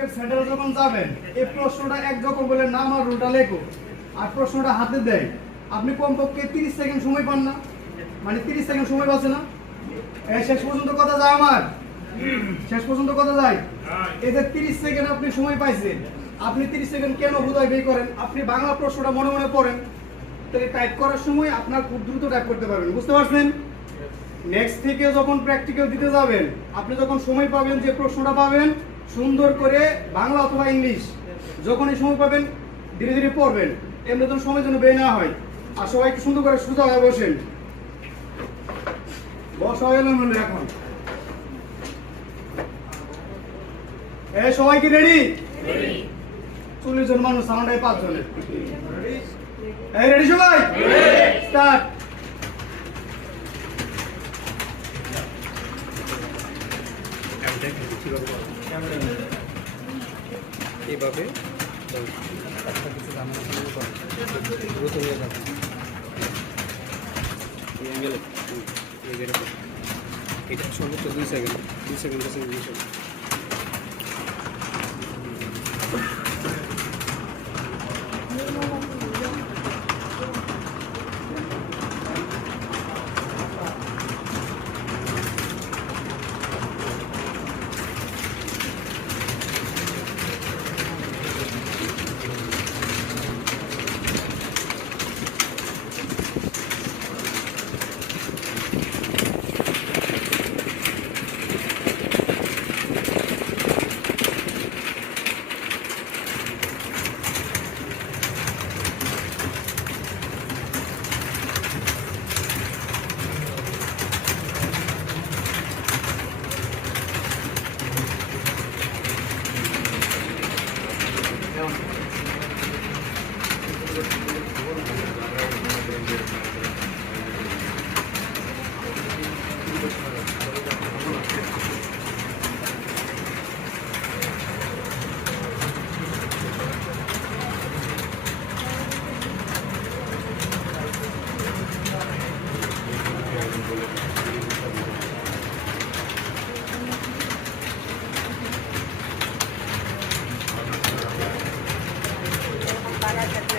Cricket সেন্টারে যখন যাবেন, এই প্রশ্নটা একরকম বলে নাম আর রুলটা লেখো। আর প্রশ্নটা হাতে দেয়। আপনি কমপক্ষে তিরিশ সেকেন্ড সময় পান না। মানে তিরিশ সেকেন্ড সময় বাঁচে না। শেষ পর্যন্ত কথা যায় আমার? শেষ পর্যন্ত কথা যায়? এই যে তিরিশ সেকেন্ড আপনি সময় পাইছেন, আপনি তিরিশ সেকেন্ড কেন বোধহয় বের করেন? আপনি বাংলা প্রশ্নটা মনে মনে পড়েন। তাহলে টাইপ করার সময় আপনার খুব দ্রুত টাইপ করতে পারবেন। বুঝতে পারছেন? নেক্সট থেকে যখন প্র্যাকটিক্যাল দিতে যাবেন, আপনি যখন সময় পাবেন, যে প্রশ্নটা পাবেন সুন্দর করে বাংলা অথবা ইংলিশ যখনই সময় পাবেন ধীরে ধীরে পড়বেন। এমনি তো সময় যেন বের না হয়। আর সবাই একটু সুন্দর করে সোজা হয়ে বসেন। বসা হয়ে হলো এখন। এ সবাই কি রেডি? চল্লিশ জন মানুষ সাউন্ড পাঁচ জনের এই রেডি সবাই? স্টার্ট। এইভাবে দ্রুত হয়ে যাবে এই অ্যাঙ্গেলে এই যেরকম এটা সর্বোচ্চ দুই সেকেন্ড দুই সেকেন্ড সেকেন্ড দুই সেকেন্ড Gracias.